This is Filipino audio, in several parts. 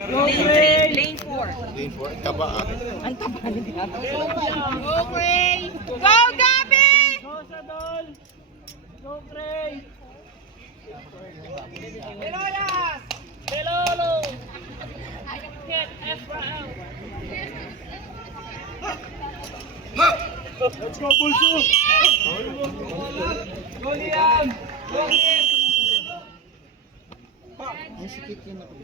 Lane 4. Lane 4, taba ah. Ang taba nila. Go, Gray! Go, Gabi! Go, Sadol! Go, Gray! Beloyas! Belolo! Get Ezra out! Let's go, Pulso! Go, Liam! Go, Liam! Ang sikit yun ako.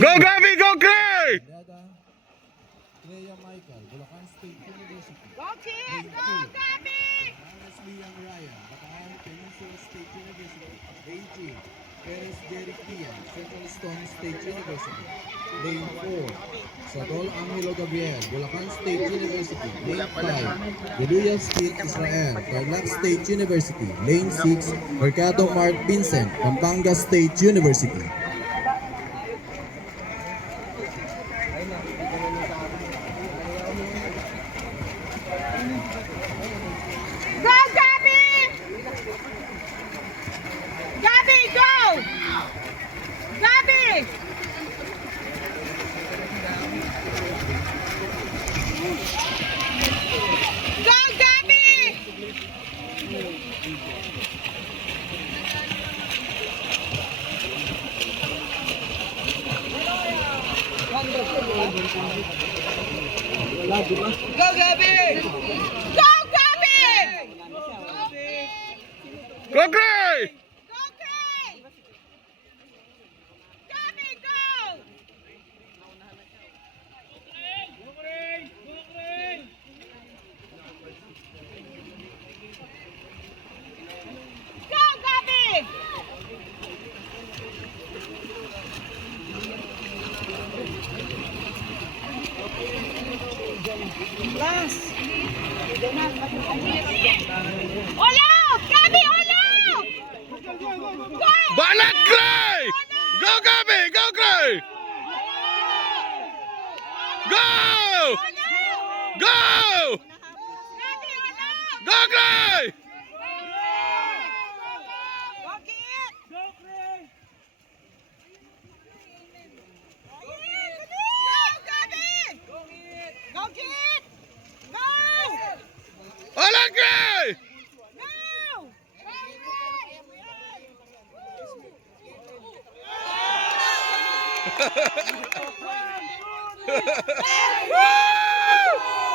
Go Gabi, go Gray! Clea Michael, Bulacan State University. Go, kid! Go, Gabi! Perez Liam Ryan, Bataan Peninsula State University. AG, Perez Derek Ian, Central Stone State University. Lane 4, Sadol Angelo Gabriel, Bulacan State University. Lane 5, Deluya Speed Israel, Tarlac State University. Lane 6, Mercado Mark Vincent, Pampanga State University. Go, Gabi! Gabi, go! Gabi! Go, Gabi! Go, Gabi! Go, Gabi! Go Gray! Go, Gray! Gabi, go! Go, Gray! Go, Gray! Go, Gabi! All out! Gabi, all out! Go! Balat Gray! Go Gabi, go Gray! Go! Go! Gabi, all out! Go Gray! Go, kid! Go, Gray! Go, Gabi! Go, kid! Go! Balat Gray! Go! Woo!